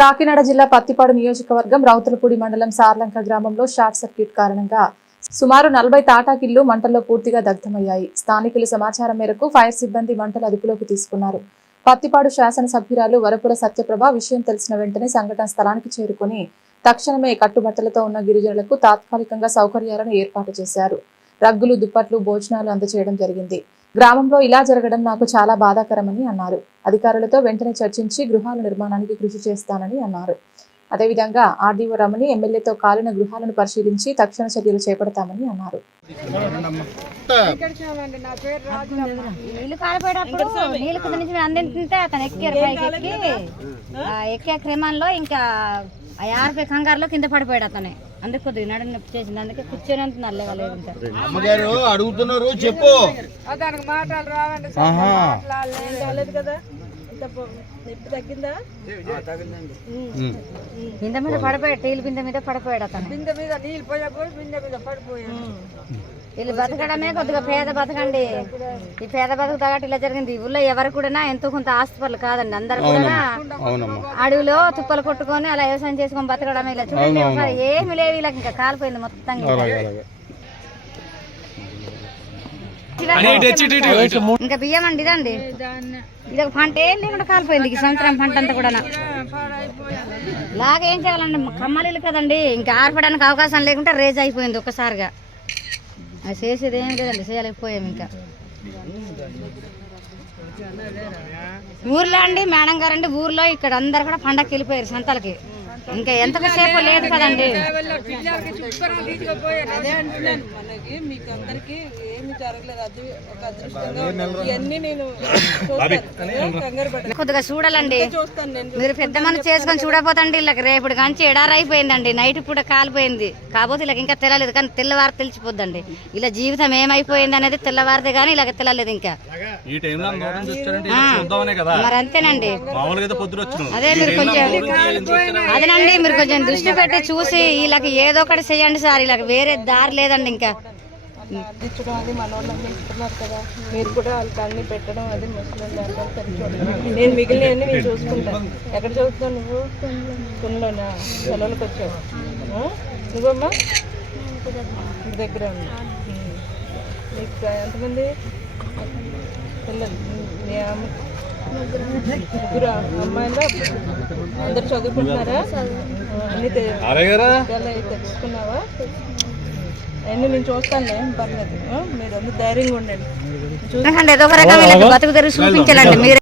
కాకినాడ జిల్లా పత్తిపాడు నియోజకవర్గం రౌతులపూడి మండలం సార్లంక గ్రామంలో షార్ట్ సర్క్యూట్ కారణంగా సుమారు 40 తాటాకిళ్లు మంటల్లో పూర్తిగా దగ్ధమయ్యాయి. స్థానికుల సమాచారం మేరకు ఫైర్ సిబ్బంది మంటలు అదుపులోకి తీసుకున్నారు. పత్తిపాడు శాసనసభ్యురాలు వరపుల సత్యప్రభ విషయం తెలిసిన వెంటనే సంఘటన స్థలానికి చేరుకుని తక్షణమే కట్టుబట్టలతో ఉన్న గిరిజనులకు తాత్కాలికంగా సౌకర్యాలను ఏర్పాటు చేశారు. రగ్గులు, దుప్పట్లు, భోజనాలు అందజేయడం జరిగింది. గ్రామంలో ఇలా జరగడం నాకు చాలా బాధాకరమని అన్నారు. అధికారులతో వెంటనే చర్చించి గృహాల నిర్మాణానికి కృషి చేస్తానని అన్నారు. అదేవిధంగా ఆర్డీఓ రమణి ఎమ్మెల్యేతో కాలిన గృహాలను పరిశీలించి తక్షణ చర్యలు చేపడతామని అన్నారు. ఎక్కే క్రమంలో ఇంకా 50 కంగారులో కింద పడిపోయాడు అతనే. అందుకే కొద్దిగా నడు నొప్పి చేసింది. అందుకే కూర్చొని అంటున్నారు అమ్మగారు అడుగుతున్నారు, చెప్పు. బిందె మీద పడిపోయాడు, టీలు బిందె మీద పడిపోయాడు అతను. వీళ్ళు బతకడమే కొద్దిగా పేద బతకండి. ఈ పేద బతుకు తగ్గట్టు ఇలా జరిగింది. ఈ ఊళ్ళో ఎవరు కూడా ఎంతో కొంత ఆస్తిపరులు కాదండి. అందరు కూడా అడవిలో తుప్పలు కొట్టుకొని అలా వ్యవసాయం చేసుకొని బతకడమే. ఇలా చూడండి, ఏమి లేవు. వీళ్ళకి ఇంకా కాలిపోయింది మొత్తం. ఇంకా బియ్యం అండి ఇదండి. ఇది ఒక పంట ఏం లేకుండా కాలిపోయింది. ఈ సంవత్సరం పంట అంతా కూడా లాగా ఏం చేయాలండి, కమ్మలీలు కదండి. ఇంకా ఆర్పడానికి అవకాశం లేకుండా రేజ్ అయిపోయింది ఒక్కసారిగా. అది చేసేది ఏం లేదండి, చేయలేకపోయాం. ఇంకా ఊర్లో అండి మేడం గారండి, ఊర్లో ఇక్కడ అందరు కూడా పండగకి వెళ్ళిపోయారు సంతలకి. ఇంకా ఎంతసేపు లేదు కదండి. కొద్దిగా చూడాలండి. మీరు పెద్ద మనసు చేసుకొని చూడపోతండి. ఇలా రేపు కానీ ఎడారైపోయిందండి. నైట్ పూట కాలిపోయింది. కాకపోతే ఇలా ఇంకా తెల్లలేదు, కానీ తెల్లవారు తెలిసిపోద్దండి. ఇలా జీవితం ఏమైపోయింది అనేది తెల్లవారితే కానీ ఇలాగ తెల్లలేదు. ఇంకా మరి అంతేనండి. అదే మీరు కొంచెం అదేనండి, మీరు కొంచెం దృష్టి పెట్టి చూసి వీళ్ళకి ఏదో ఒకటి చెయ్యండి సార్. ఇలా వేరే దారి లేదండి. ఇంకా ఇచ్చడం అది మన వాళ్ళని ఇస్తున్నారు కదా, మీరు కూడా వాళ్ళకి అన్ని పెట్టడం అది ముసలి నేను మిగిలినవన్నీ నేను చూసుకుంటాను. ఎక్కడ చదువుతావు నువ్వు? స్కూల్లోనా? సెలవులకు వచ్చావు నువ్వమ్మా? ఇంటి దగ్గర ఉన్నా. నీకు ఎంతమంది పిల్లలు? మీ అమ్మ ముగ్గురు అమ్మాయిలు అందరు చదువుకుంటున్నారా? అన్ని తెలుసుకున్నావా? అన్నీ నేను చూస్తాను, ఏం పర్లేదు. మీరు అందరూ ధైర్యంగా ఉండండి. చూడండి, ఏదో ఒక రకం బతుకు తెరుగు చూపించాలండి మీరు.